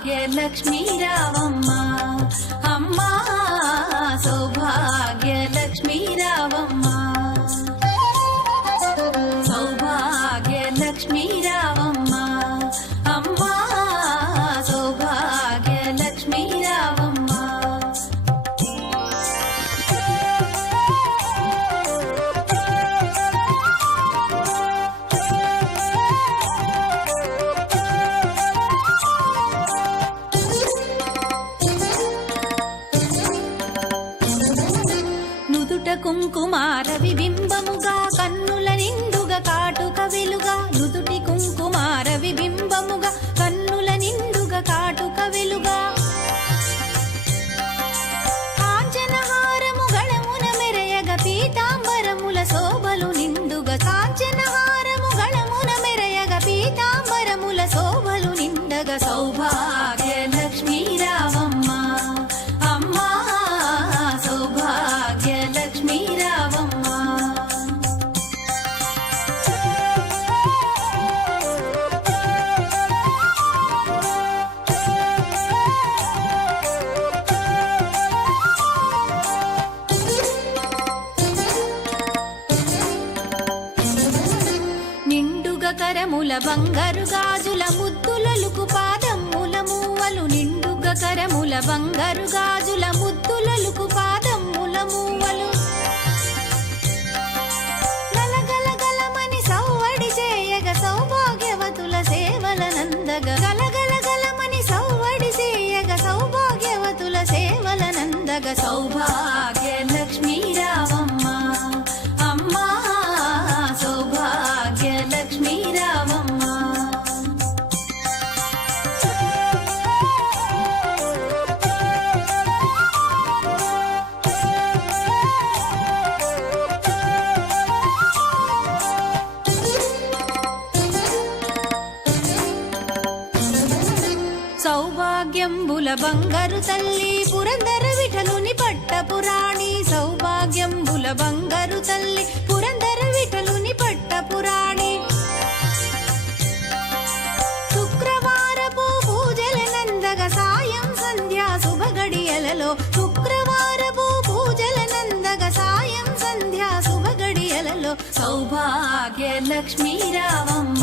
సౌభాగ్యలక్ష్మీ రావమ్మ అమ్మ సౌభాగ్యలక్ష్మీ రావమ్మ సౌభాగ్యలక్ష్మీ రావమ్మ అమ్మ సౌభాగ్యలక్ష్మీ రావమ్మ కుంకుమార విబింబముగా కన్నుల నిండుగా కాటుక వెలుగా నుదుటి కుంకుమార విబింబముగా కన్నుల నిండుగా కాటుక వెలుగా కాంచనహారము గళమున మెరయగ పీతాంబరముల శోభలు నిండుగా కాంచనహారము గళమున మెరయగ పీతాంబరముల శోభలు నిండగా సౌభాగ్యలక్ష్మీ రావమ్మ అమ్మా సౌభాగ్యలక్ష్మీ రావమ్మ నిండుగా కరముల బంగారు గాజుల ముద్దులలుకు పాదమ్ముల మూవలు నిండుగా కరముల బంగారు గాజుల ముద్దులలుకు పాదమ్ముల మూవలు గలగలగలమని సౌవడి చేయగ సౌభాగ్యవతుల సేవల నందగ గలగలగలమని సౌవడి చేయగ సౌభాగ్యవతుల సేవల నందగ సౌభాగ్యలక్ష్మీ రావమ్మ అమ్మా సౌభాగ్యలక్ష్మీ రావమ్మ సౌభాగ్యంబుల బంగారు తల్లి పురందర విఠలుని పట్టపురాణి సౌభాగ్యంబుల బంగారు తల్లి పురందర విఠలుని పట్టపురాణి శుక్రవారపు పూజల నందగ సాయం సంధ్యా శుభగడియలలో శుక్రవారపు పూజల నందగ సాయం సంధ్యా శుభగడియలలో సౌభాగ్యలక్ష్మీ రావమ్మ